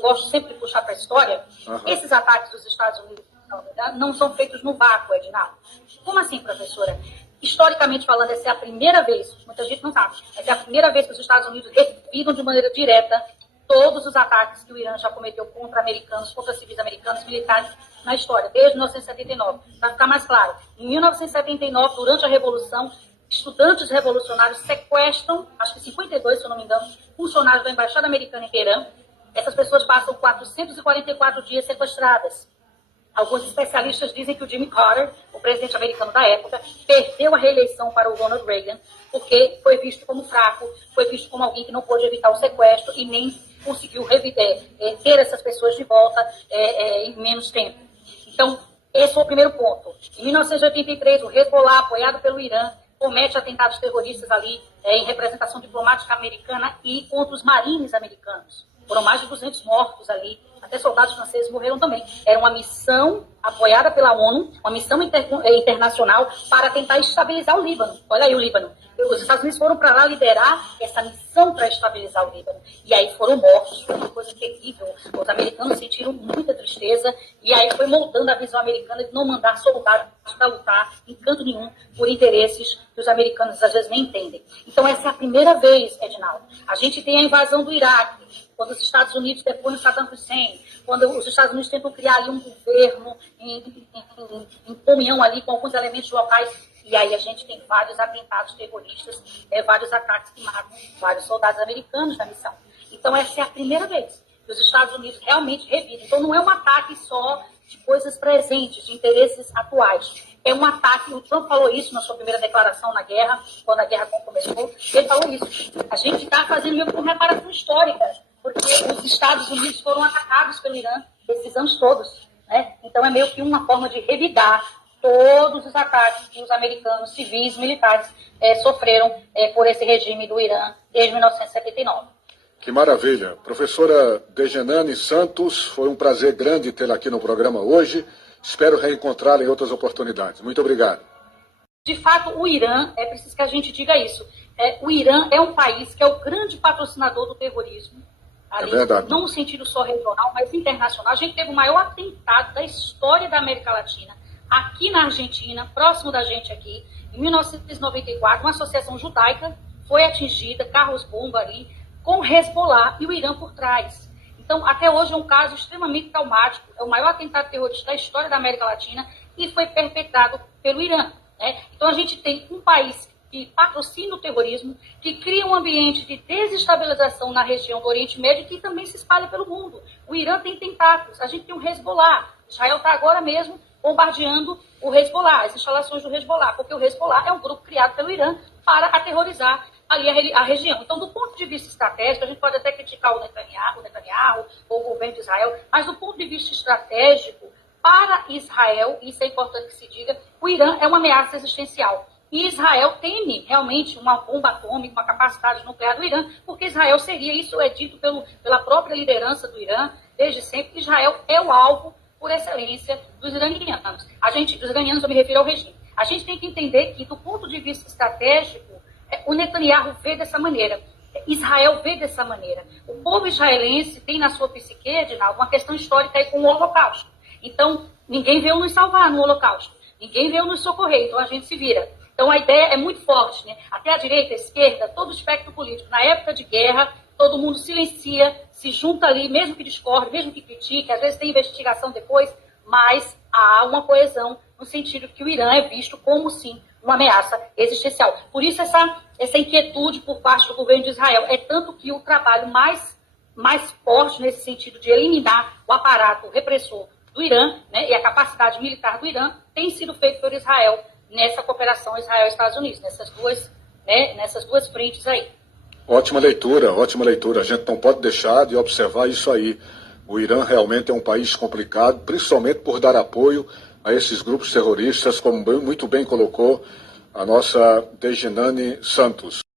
eu gosto sempre de puxar para a história, esses ataques dos Estados Unidos não são feitos no vácuo, Edinaldo. Como assim, professora? Historicamente falando, essa é a primeira vez, muita gente não sabe, essa é a primeira vez que os Estados Unidos revidam de maneira direta todos os ataques que o Irã já cometeu contra americanos, contra civis americanos, militares na história, desde 1979. Para ficar mais claro, em 1979, durante a Revolução, estudantes revolucionários sequestram, acho que 52, se eu não me engano, funcionários da Embaixada Americana em Teherã. Essas pessoas passam 444 dias sequestradas. Alguns especialistas dizem que o Jimmy Carter, o presidente americano da época, perdeu a reeleição para o Ronald Reagan porque foi visto como fraco, foi visto como alguém que não pôde evitar o sequestro e nem conseguiu ter essas pessoas de volta em menos tempo. Então, esse foi o primeiro ponto. Em 1983, o Hezbollah, apoiado pelo Irã, comete atentados terroristas ali em representação diplomática americana e contra os marines americanos. Foram mais de 200 mortos ali, até soldados franceses morreram também. Era uma missão apoiada pela ONU, uma missão internacional para tentar estabilizar o Líbano. Olha aí o Líbano. Os Estados Unidos foram para lá liderar essa missão para estabilizar o Líbano. E aí foram mortos, foi uma coisa terrível. Os americanos sentiram muita tristeza e aí foi moldando a visão americana de não mandar soldados para lutar em canto nenhum por interesses que os americanos às vezes nem entendem. Então essa é a primeira vez, Edinaldo. A gente tem a invasão do Iraque, quando os Estados Unidos depõem o Saddam Hussein, quando os Estados Unidos tentam criar ali um governo em comunhão ali com alguns elementos locais. E aí a gente tem vários atentados terroristas, vários ataques que matam vários soldados americanos na missão. Então essa é a primeira vez que os Estados Unidos realmente revidam. Então não é um ataque só de coisas presentes, de interesses atuais. É um ataque, o Trump falou isso na sua primeira declaração na guerra, quando a guerra começou, ele falou isso. A gente está fazendo meio que uma reparação histórica, porque os Estados Unidos foram atacados pelo Irã esses anos todos, né? Então é meio que uma forma de revidar todos os ataques que os americanos, civis, militares, sofreram por esse regime do Irã desde 1979. Que maravilha. Professora Dejanane Santos, foi um prazer grande tê-la aqui no programa hoje. Espero reencontrá-la em outras oportunidades. Muito obrigado. De fato, o Irã, é preciso que a gente diga isso, o Irã é um país que é o grande patrocinador do terrorismo. Ali, não no sentido só regional, mas internacional. A gente teve o maior atentado da história da América Latina, aqui na Argentina, próximo da gente aqui, em 1994, uma associação judaica foi atingida, carros-bomba ali, com Hezbollah e o Irã por trás. Então, até hoje é um caso extremamente traumático, é o maior atentado terrorista da história da América Latina e foi perpetrado pelo Irã, né? Então, a gente tem um país que patrocina o terrorismo, que cria um ambiente de desestabilização na região do Oriente Médio e que também se espalha pelo mundo. O Irã tem tentáculos, a gente tem o Hezbollah, Israel está agora mesmo bombardeando o Hezbollah, as instalações do Hezbollah, porque o Hezbollah é um grupo criado pelo Irã para aterrorizar ali a região. Então, do ponto de vista estratégico, a gente pode até criticar o Netanyahu ou o governo de Israel, mas do ponto de vista estratégico, para Israel, isso é importante que se diga, o Irã é uma ameaça existencial. E Israel teme realmente uma bomba atômica, uma capacidade nuclear do Irã, porque Israel seria, isso é dito pela própria liderança do Irã, desde sempre, Israel é o alvo por excelência dos iranianos. Dos iranianos eu me refiro ao regime. A gente tem que entender que, do ponto de vista estratégico, o Netanyahu vê dessa maneira. Israel vê dessa maneira. O povo israelense tem na sua psique, Edinaldo, uma questão histórica aí com o Holocausto. Então, ninguém veio nos salvar no Holocausto. Ninguém veio nos socorrer, então a gente se vira. Então a ideia é muito forte, né? Até a direita, a esquerda, todo o espectro político. Na época de guerra, todo mundo silencia, se junta ali, mesmo que discorde, mesmo que critique, às vezes tem investigação depois, mas há uma coesão no sentido que o Irã é visto como, sim, uma ameaça existencial. Por isso essa inquietude por parte do governo de Israel. É tanto que o trabalho mais forte nesse sentido de eliminar o aparato repressor do Irã, né, e a capacidade militar do Irã tem sido feito por Israel nessa cooperação Israel-Estados Unidos, nessas duas frentes aí. Ótima leitura, ótima leitura. A gente não pode deixar de observar isso aí. O Irã realmente é um país complicado, principalmente por dar apoio a esses grupos terroristas, como muito bem colocou a nossa Dejanane Santos.